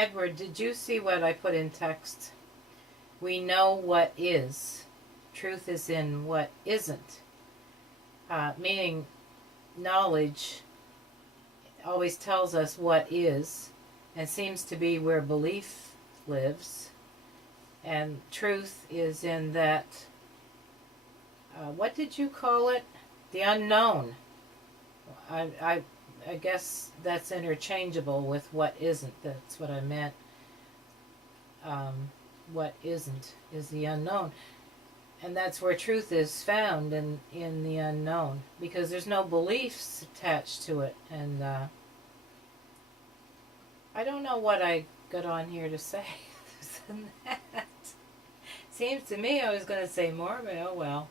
Edward, did you see what I put in text? We know what is. Truth is in what isn't. Meaning knowledge always tells us what is, and seems to be where belief lives. And truth is in that, what did you call it? The unknown. I guess that's interchangeable with what isn't. That's what I meant. What isn't is the unknown. And that's where truth is found, in the unknown. Because there's no beliefs attached to it. And I don't know what I got on here to say other than that. Seems to me I was going to say more, but oh well.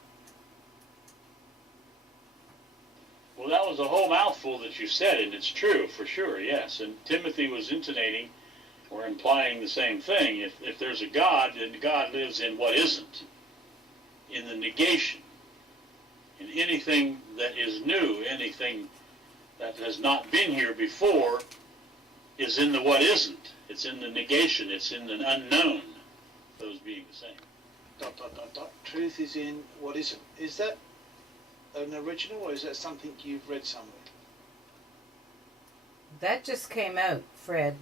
Well, that was a whole mouthful that you said, and it's true, for sure, yes. And Timothy was intonating or implying the same thing. If there's a God, then God lives in what isn't, in the negation, in anything that is new, anything that has not been here before is in the what isn't. It's in the negation. It's in the unknown, those being the same. ... Truth is in what isn't. Is that an original, or is that something you've read somewhere? That just came out, Fred.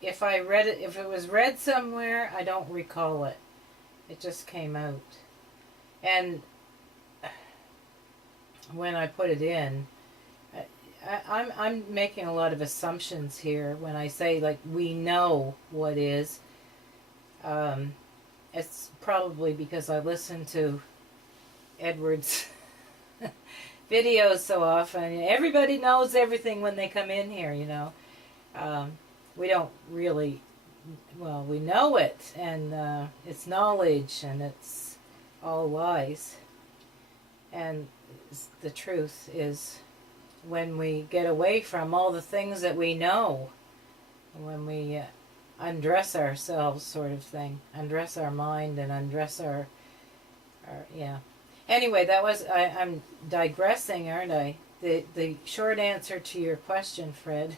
If I read it, if it was read somewhere, I don't recall it. It just came out. And when I put it in, I'm making a lot of assumptions here when I say, like, we know what is. It's probably because I listen to Edward's videos so often. Everybody knows everything when they come in here, you know. We don't really, well, we know it, and it's knowledge, and it's all lies. And the truth is when we get away from all the things that we know, when we undress ourselves, sort of thing, undress our mind and undress our yeah. Anyway, that was, I'm digressing, aren't I? The short answer to your question, Fred,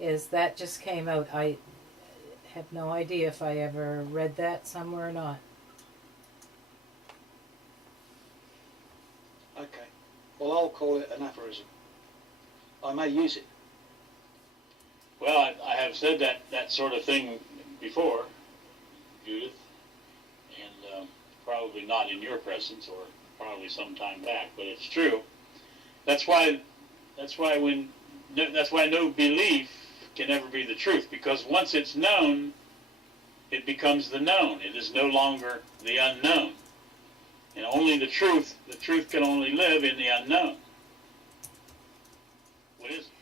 is that just came out. I have no idea if I ever read that somewhere or not. Okay. Well, I'll call it an aphorism. I may use it. Well, I have said that sort of thing before, Judith, and probably not in your presence, or probably some time back, but it's true. That's why no belief can ever be the truth, because once it's known, it becomes the known. It is no longer the unknown. And only the truth can only live in the unknown. What is it?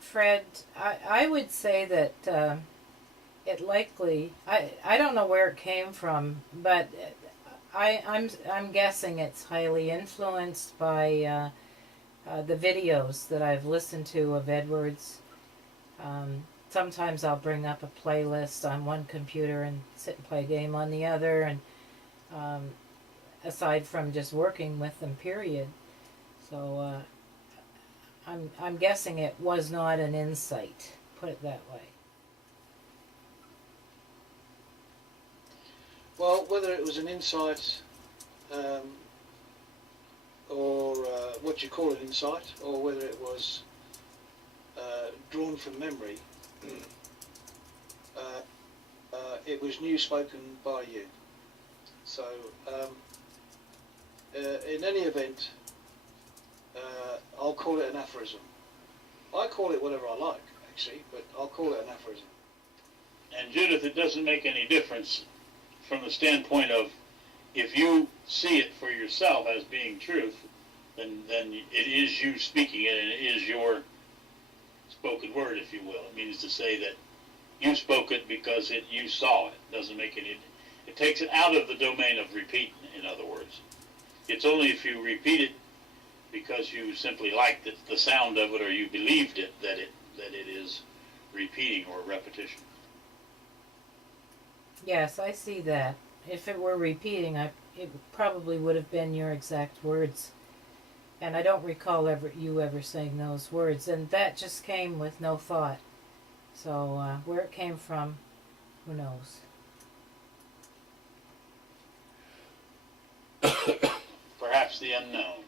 Fred, I would say that it likely, I don't know where it came from, but I'm guessing it's highly influenced by the videos that I've listened to of Edwards. Sometimes I'll bring up a playlist on one computer and sit and play a game on the other, and aside from just working with them, period. So I'm guessing it was not an insight, put it that way. Well, whether it was an insight, or what you call an insight, or whether it was drawn from memory, it was new spoken by you. So, in any event, I'll call it an aphorism. I call it whatever I like, actually, but I'll call it an aphorism. And Judith, it doesn't make any difference from the standpoint of, if you see it for yourself as being truth, then it is you speaking it, and it is your spoken word, if you will. It means to say that you spoke it because you saw it. Doesn't make any. It takes it out of the domain of repeat. In other words, it's only if you repeat it because you simply liked the sound of it, or you believed it, that it is repeating or repetition. Yes, I see that. If it were repeating, it probably would have been your exact words. And I don't recall you ever saying those words. And that just came with no thought. So where it came from, who knows? Perhaps the unknown.